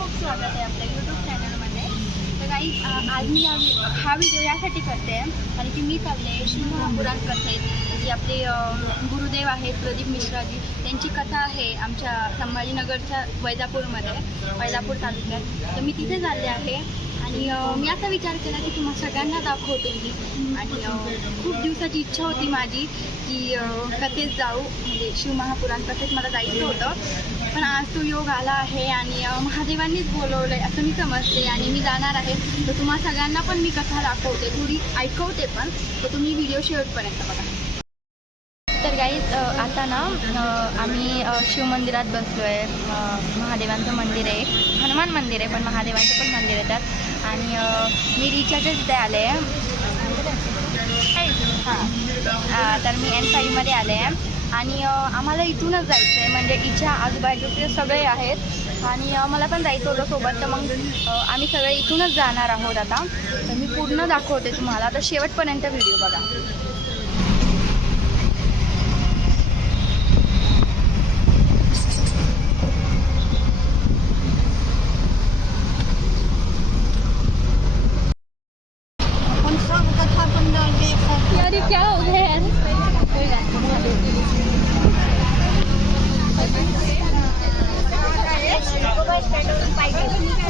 खूप स्वागत आहे आपल्या यूट्यूब चॅनलमध्ये तर काही आज मी या हा व्हिडिओ यासाठी करते कारण की मी चालले श्री महापुराण कथेत जी आपले गुरुदेव आहेत प्रदीप मिश्राजी त्यांची कथा आहे आमच्या संभाजीनगरच्या वैजापूरमध्ये वैजापूर तालुक्यात. तर मी तिथे चालले आहे. आणि मी असा विचार केला की तुम्हाला सगळ्यांना दाखवते मी. आणि खूप दिवसाची इच्छा होती माझी की कथेत जाऊ. म्हणजे शिवमहापुराण कथेत मला जायचं होतं. पण आज तो योग आला आहे आणि महादेवांनीच बोलवलं आहे असं मी समजते आणि मी जाणार आहे. तर तुम्हा सगळ्यांना पण मी कथा दाखवते. थोडी ऐकवते पण. तर तुम्ही व्हिडिओ शेवटपर्यंत बघा. तर गाईज आता ना आम्ही शिवमंदिरात बसलो आहे महादेवांचं मंदिर आहे. हनुमान मंदिर आहे पण महादेवांचं पण मंदिर आहे त्यात. आणि मी रिचार्जच इथे आले हां. तर मी एन फाईव्हमध्ये आले आहे. आणि आम्हाला इथूनच जायचं आहे म्हणजे इच्छा आजूबाजूचे सगळे आहेत. आणि मला पण जायचं होतं सोबत. तर मग आम्ही सगळे इथूनच जाणार आहोत आता. तर मी पूर्ण दाखवते तुम्हाला. आता शेवटपर्यंत व्हिडिओ बघा. क्या हो गया आणि मी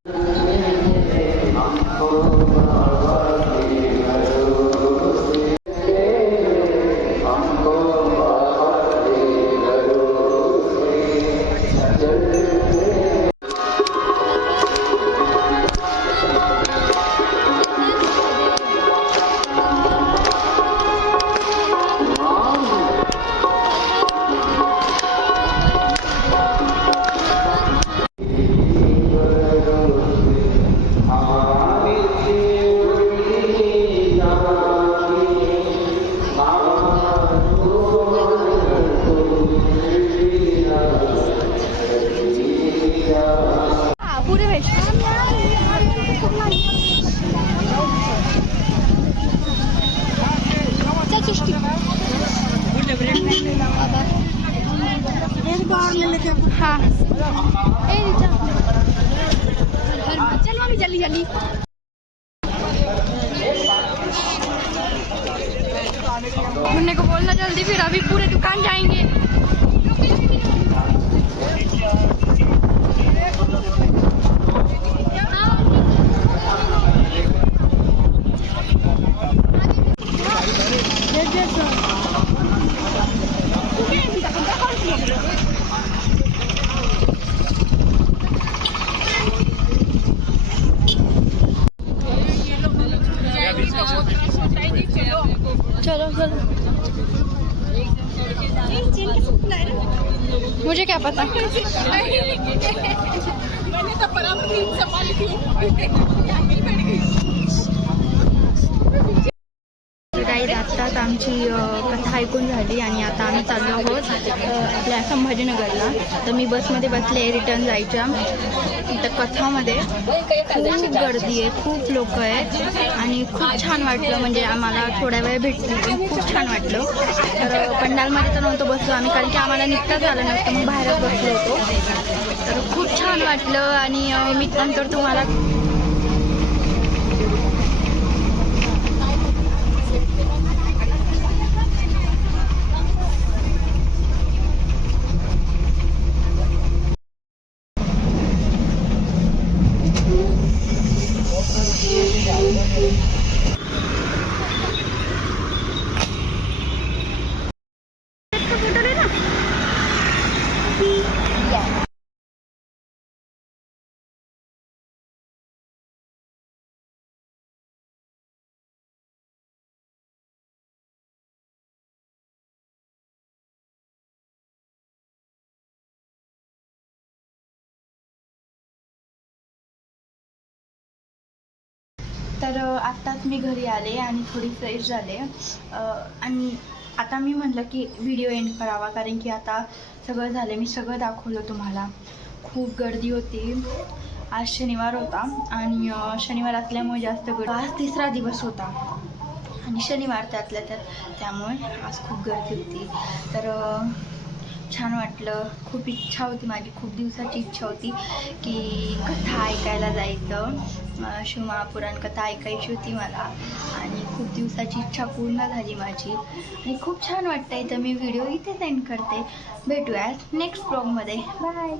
लेके हाँ. चल मम्मी जल्दी जल्दी. मुन्ने को बोलना जल्दी फिर अभी पूरे दुकान जाएंगे। चलो चलो मुझे क्या पता? मैंने तो बराबर संभाली थी काही आत्ताच आमची कथा ऐकून झाली आणि आता आम्ही चाललो आहोत आपल्या संभाजीनगरला. तर मी बसमध्ये बसले रिटर्न जायच्या. तर कथामध्ये खूप गर्दी आहे खूप लोक आहेत आणि खूप छान वाटलं. म्हणजे आम्हाला थोड्या वेळ भेटली खूप छान वाटलं. तर पंडालमध्ये तर नव्हतं बसलो आम्ही कारण की आम्हाला निघताच आलं नसतं मग बाहेरच बसलो होतो. तर खूप छान वाटलं आणि मी नंतर तुम्हाला तर आत्ताच मी घरी आले आणि थोडी फ्रेश झाले. आणि आता मी म्हटलं की व्हिडिओ एंड करावा कारण की आता सगळं झालं मी सगळं दाखवलं तुम्हाला. खूप गर्दी होती. आज शनिवार होता आणि शनिवार असल्यामुळे जास्त गर्दी. आज तिसरा दिवस होता आणि शनिवार त्यातल्या त्यात त्यामुळे आज खूप गर्दी होती. तर छान वाटलं. खूप इच्छा होती माझी. खूप दिवसाची इच्छा होती की कथा ऐकायला जायचं. शिवमहापुराण कथा ऐकायची होती मला. आणि खूप दिवसाची इच्छा पूर्ण झाली माझी. आणि खूप छान वाटतं इथं मी व्हिडिओ इथे सेंड करते. भेटूयात नेक्स्ट ब्लॉगमध्ये. बाय.